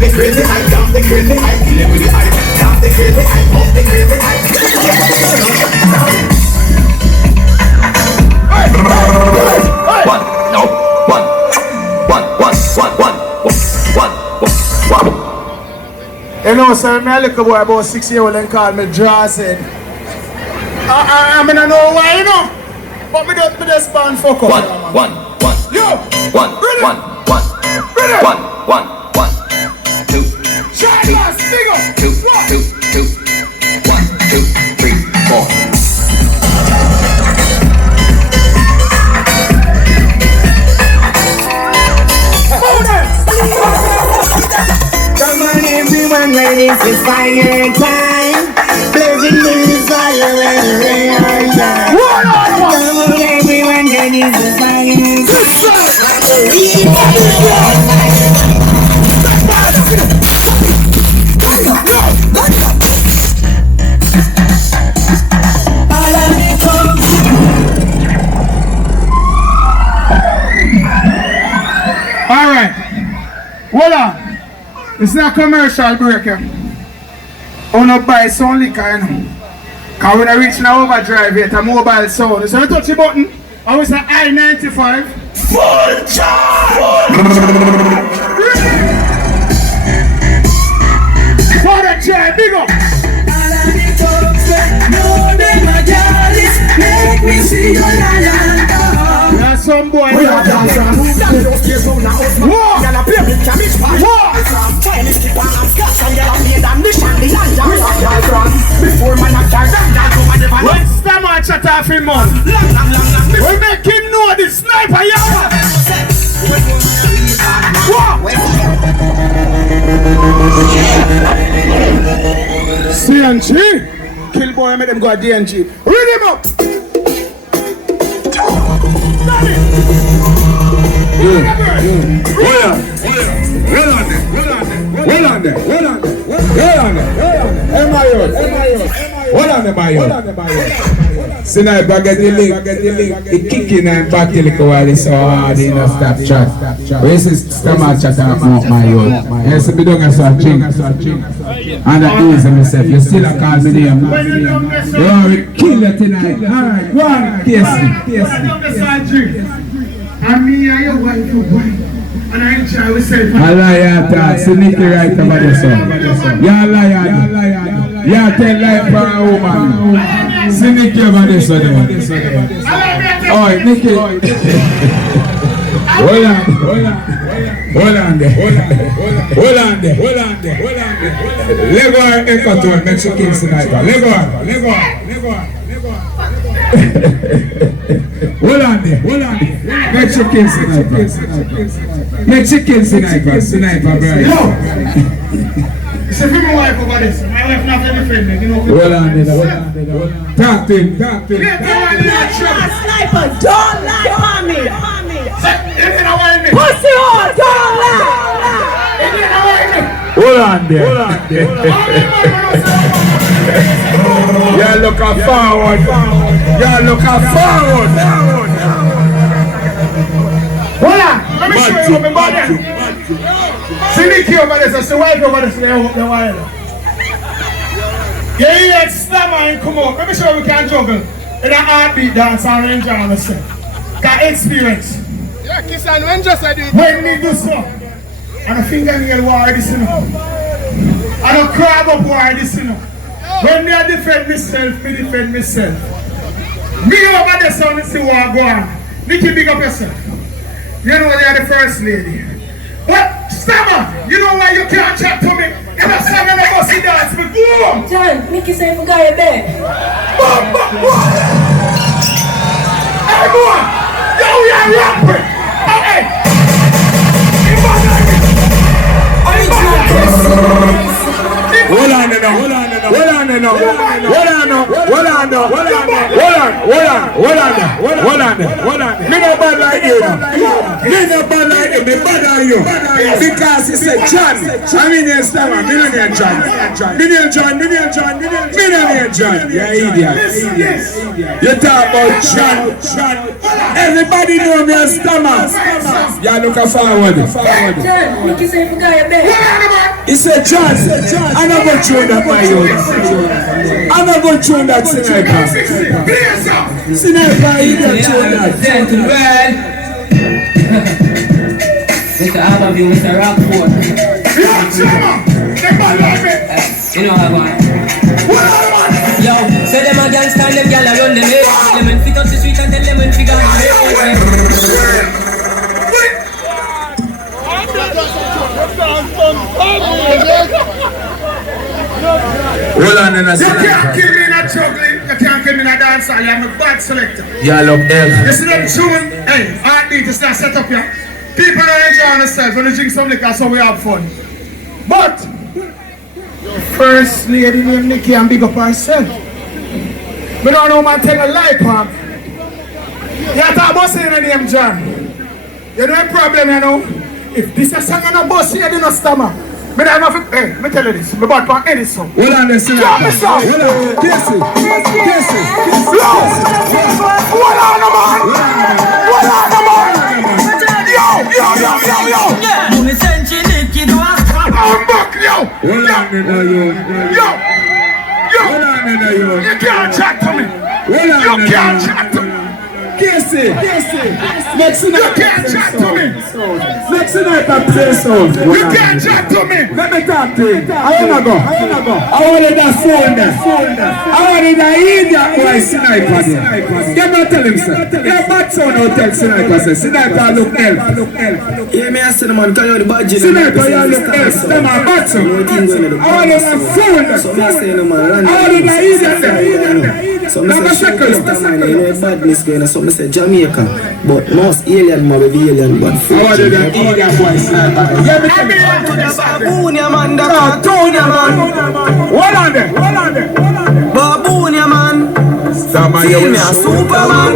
the crazy hype, jump the crazy hype, kill it with the hype, jump the crazy hype, up the crazy hype. One, no, one. You know, sir, my little boy about 6 years old and called me Jason. I mean, I know why, you know. But me just band fuck up. One. Yo! One. Two. Shine big up! Two. 1, 2, 3, 4. Come on everyone, ready for fire time. Blazing in the fire and rain time. Come on everyone, ready for fire Alright. Hold on. It's not commercial break here. I want to buy some liquor, you know. Because when I reach an overdrive here, it's a mobile sound. So I touch the button, I was at I-95. Full charge! For the chair, big up! Make me see your lion. There's some boy here. Let's stop and chat off him, man. We make him know the sniper, yeah. CNG. Kill boy, make them go at DNG. Read him up. Well on there. Hold on there. Sniper get the link, it kicking and back the lick while it's so hard enough stop chat. Where is this stomach chat and mouth my own? Yes, we don't get some drink. And that is myself, you still a call me name. You are we kill it tonight. Alright, go on, kiss me. And me and your wife for one. And I enjoy myself. Allah ya ta, Nicky right about this one. Ya liar. Ya tell life for a woman. Nicky about this one. Oh, Nicky. Hold on there. Let go and echo to it, make sure kill sniper. Let go on. Hold on there. Make sure kill sniper. Sniper, bro. It's a female wife over this. My wife not any friend, you know. Hold on there. Talk to him. Sniper, don't lie on me. Pussy hole, don't lie. Hold on there. Yeah, look forward. Hold on. Let me show you what I'm See Nicky over there, so wife over there, so they hope they want it. Yeah, you had stammer and come up. Let me show you we can juggle in a heartbeat dance and range on the set. Got experience. Yeah, Kiss and Ranger said it. When me do so, and a fingernail war this, you know. And a crab up war this, you know. When me defend myself, me defend myself. Me over there, so me see what go on. Nicky, big up yourself. You know you're the first lady. What? Stammer! You know why you can't chat to me? If I sang on the bus, he dance me. Boom! John, Nicky say forgot your bed. Boom! Hey, boy! Yo, we are rapping! Hey! Hold on now. Me no bad like you. Me no bad like you. Me bad like you. Because he said John. I mean yes, man. Me no need John. Me no need John. You idiot. You talk about John. Everybody know me as Thomas. You look forward. Look, you say you forgot your bed. He said John. I'm not going to throw that my youth. I'm not going to throw that sniper. Sniper, you don't throw that. Gentlemen. Mr. Abbeville, Mr. Rockford. You know how I yo, say them a gangsta and them gyal a run them head. Lemon fit up the street and tell lemon figure on Hold on in a You second. can't kill me in a juggling. You can't kill me in a dance hall. I'm a bad selector. Y'all look there. You see them tune? Hey, heartbeat is not set up here. People are enjoying themselves when they drink some liquor, so we have fun. But First Lady named Nikki and big up herself. We don't know man tell a lie, Pam. You talk about saying the name John. You know a problem, you know? If this is song and a boss here, you don't stammer. But I'm not fit. Hey, let me tell you this. I'm about to any song. Hold on, listen. Drop me song. Hold on. Kiss it. Hold on, man. Hold on, man. Yo. I'm back, yo. Hold on, Yo. Hold on, You can't chat to me. Hold on, You can't chat to me. Kiss it. Next You can't chat to me. Next night I play song. You can't chat to me. Let me talk to you. I wanna go. I wanted that phone there. I wanted that idiot boy sniper there. Get me tell him, sir. Your bad son don't tell sniper, sir. Sniper look elf. Yeah, me I say the man, call you the bad gin. Sniper, you look elf. Them are bad son. I wanted that phone there. So me say no man, I wanted that idiot there. so me say shoot this man, you know badness going. So me say Jamaica, but most alien man will be alien, but I wanted that idiot boy sniper. Get me tell him. Babunia man, the cartoonia man. Hold on there. Babunia man. Stammer, you Feel will me a shoot. Superman.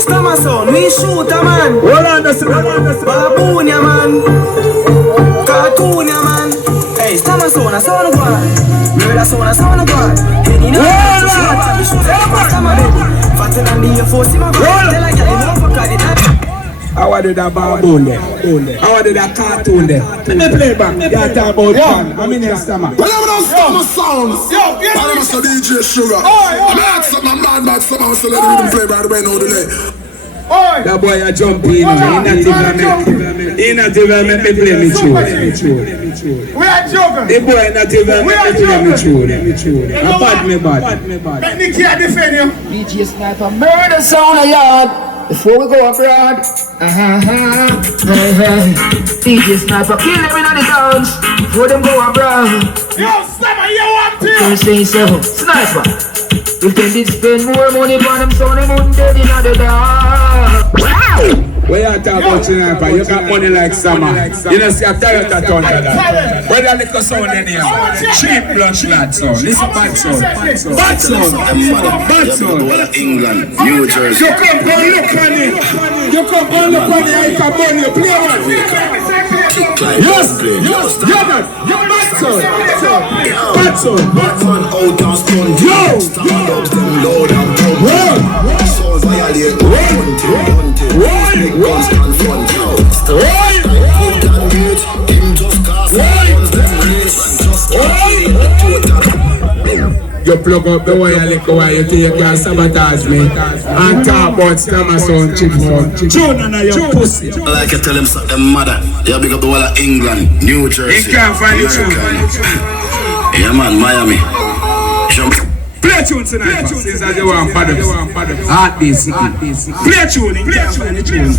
Stammer son, we shoot a man. Hold on there, sir. Babunia man. Cartoonia man. Hey, Stammer son, a son of God. Murder son, a son of God. Any no fatter than the force in my body. Tell a girl, you know fuck it. I wanted that baboon there. I wanted that cartoon there. Let me play back. You talk about fun. I'm in your stomach. Well, I'm not stomach sounds. Yo, I'm a DJ Sugar. I'm not something, I'm not bad, somehow, so let me play by the way, no delay. That boy a jump in. He not even make me play me tune. we are joking. The boy not even make me play me tune. I bad me bad. Let Nikki defend you. DJ Sniper murder sound a yard before we go abroad. DJ Sniper kill them in the towns before them go abroad. Yo, Stammer, you want to? First thing so, Sniper. If they did spend more money on them, so they wouldn't dead in the dark. When you talk about Sniper, you got money like summer. You know, see a Toyota turn to that. Where you little sound in here? Cheap blush lad sound. Listen, bad sound. Bad sound. England, New Jersey. You come go look on it. You come go look on it. I can burn you. Play one. Yes. Bad sound. Batman out and stunt. Yo. Stand up, stand low down, pump. So violate, hunting. Big guns confront. Put down mute, him just cast. Guns them race and just total. You plug up the wire like a wire, you think you can sabotage me and talk about Stammer sound chip phone. Tune on your pussy. I like you tell him something mother. You big up the whole of England, New Jersey. You can't find the tune. Yeah man, Miami. Jump. Play tune tonight, since I do want paddocks. Heart basic. Play tune, you can't find the tune.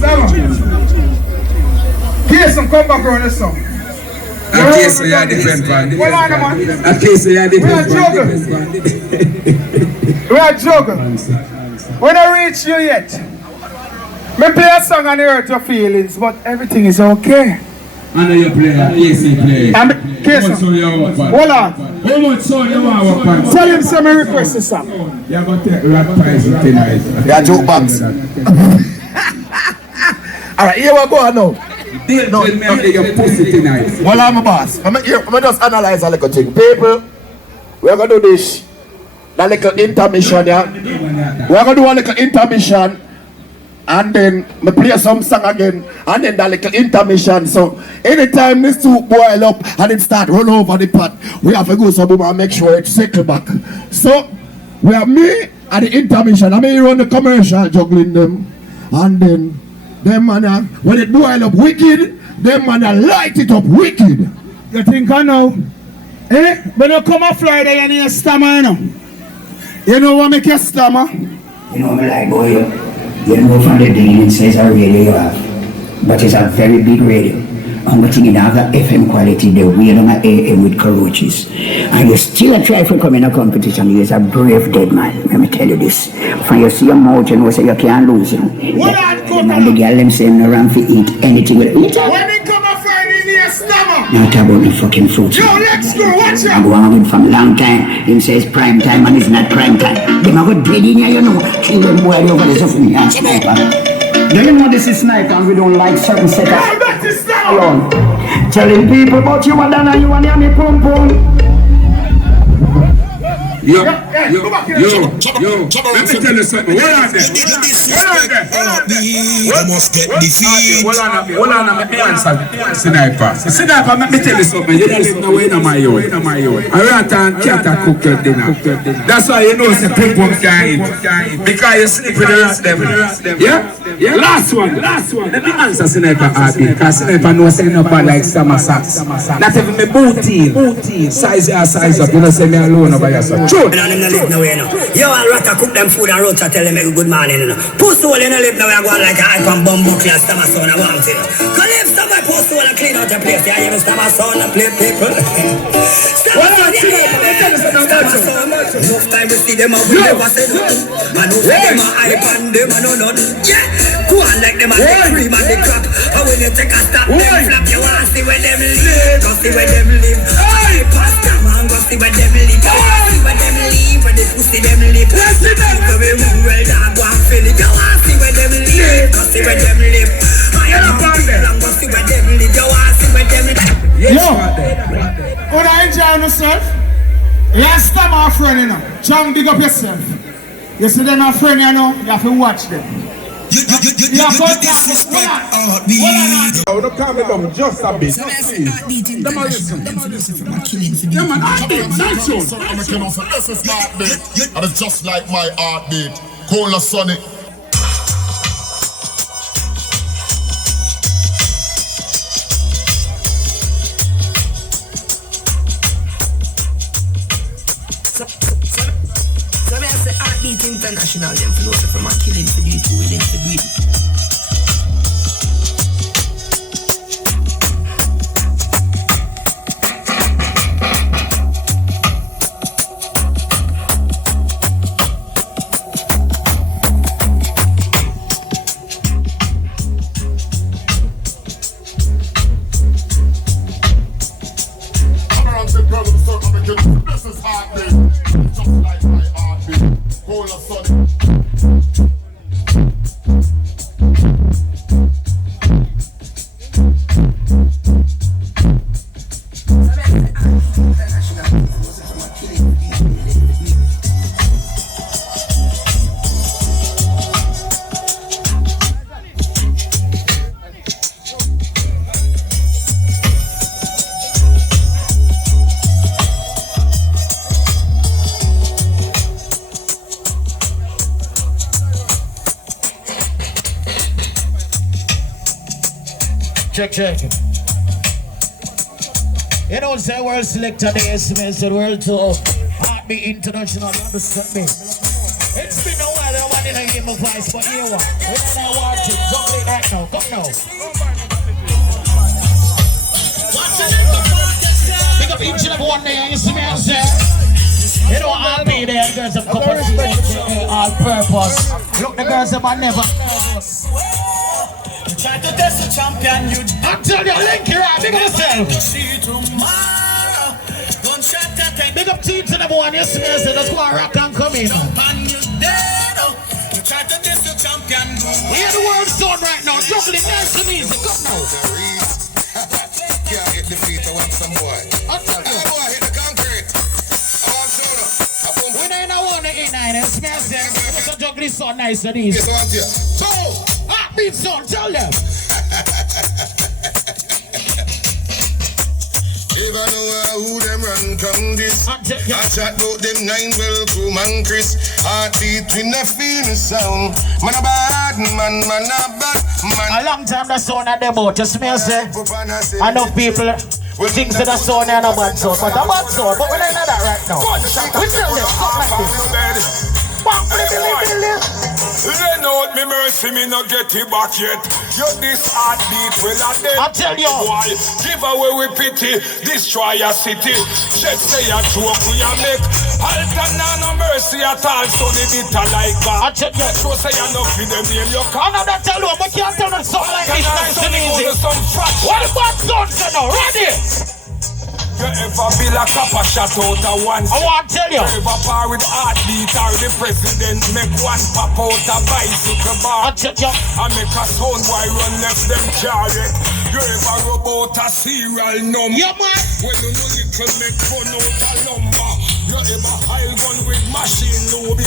Here's some come back around this song. A case you are different from. Hold on, man. A case you are different We are joking. When I reach you yet, me play a song and hurt your feelings, but everything is okay. I know you play, a case you play. I'm Hold on. How much sound you want to work on? Tell him some request this song. You're going to take rap prize tonight. Yeah, jukebox. Alright, here we go now. No, your pussy tonight. Well, I'm a boss. I'm just analyze a little thing. People, we're going to do this. That little intermission, yeah? We're going to do a little intermission. And then me play some song again. And then that little intermission. So, anytime this soup boil up and it start run over the pot, we have to go somewhere and make sure it's settle back. So, we have me at the intermission. I may run the commercial juggling them. And then, them man, when it boil up wicked, them man light it up wicked. You think I know? Eh? When you come on Friday and you stammer, you know? You know what make you stammer? You know me like, boy, you know from the beginning says a radio you have, but it's a very big radio. And but you have the FM quality, the way on the AM with cockroaches. And you still try to come in a competition, you're a brave dead man, let me tell you this. When you see a mouth, you know, so you can't lose him. And the girl them saying around to eat anything with eat. When they come on Friday in your stomach. Not about the fucking fruit. Yo, let's go, watch I out. go on with from long time. Him says prime time and it's not prime time. Them have got bread in here, you know. Children boy over the stuff in here. Sniper. Do you know this is sniper and we don't like certain setups? Alone. Telling people about you and Dana, you and me pum pum. Yo, let me tell you something. Hold on there. You must get defeated. Hold on, let me answer. Sniper, let me tell you something. You don't live nowhere in my yard. I rat and cat cook your dinner. That's why you know it's a people can't eat. Because you sleep with the rat them. Yeah? Last one. Let me answer Sniper RB. Because Sniper knows saying up like summer socks. Not even my booty. Size up. You know say me alone over here. And them no live nowhere now. You all rata cook them food and rota tell them make good morning. You know. Post hole you no live nowhere go like a hype and bumbo class stammer son and one thing. Go live somewhere post hole and clean out your place. Yeah, you know stammer son and play people. Stammer son. Enough time we see them and we never say nothing. Man who say them a hype and them a no nothing. Yeah, go on like them and the cream and the crack. And when you take a stop them flap you want to see where them live. Go see where them live. Hype and stammer and go see where them live. When them leave, when they pussy them live. Let's see them. When we well dog one feel it. You want to see where them live. Go see where them live. I am a people. Go see where them live. You want to see where them live. Yo, when I enjoy yourself, last time our friend, you know, John, big up yourself. You see them, our friend, you know, you have to watch them. You disrespect our beat. Oh, don't calm it down just a bit. Them are listen. Yeah, man, that's all. This is heartbeat, and it's just like my heartbeat. Cola Sonic. So I say Heartbeat International, them philosopher man killing for do it, willing to do it. This is heartbeat, just like my heartbeat. Cola Sonic. Check. You don't say world selector, the SMS, the world tour. Heartbeat International, you understand me? It's been a while, I want to hear my voice, but here what? When I want to, jump it right now, come now. Pick up each and every one there, you see me out there? You know I'll be there, girls have come all purpose. Look, the girls have never. Try to test the champion, you I tell you, link here, big yourself. See you tomorrow. Gunshot attack, up to you to the one, you smell, so that's why rock and come in. Man, you dead, oh. You try to diss the champion. We hear the world sound right now, juggling nice and easy, come now. Can't hit the feet, I want some boy. I'll tell you. Boy, hit the concrete. I want soda. We don't know what the A9 is, smell, so the juggling sound nice and easy. Yes, I want you. So, heartbeat sound, tell them. Never know who them run come this. I chat about them 9 well crew man Chris. Heartbeat with no feeling sound. Man a bad man a bad man. A long time the sound of them out, you smell say. Enough people think that the sound is a bad sound, but a bad sound, but we don't know that right now. We tell them, something like this. Lay out me mercy, me no get it back yet. You this heartbeat will a dead. I tell you, boy, give away with pity, destroy your city. Check say a joke we a make. Alter no mercy at all, so the bitter like that. I tell you, so say enough in them name your car. I know that tell you, but can't tell them something like this nice and easy. What the bad sound say now? Ready? You ever build a copper shot out of one? I want to tell you. You ever par with heartbeat or the president make one pop out a bicycle bar? I tell you. I make a sound why run left them chariot. You ever rub out a serial number? Yeah, man. When you know little make fun out a lumber. You ever high gun with machine lube?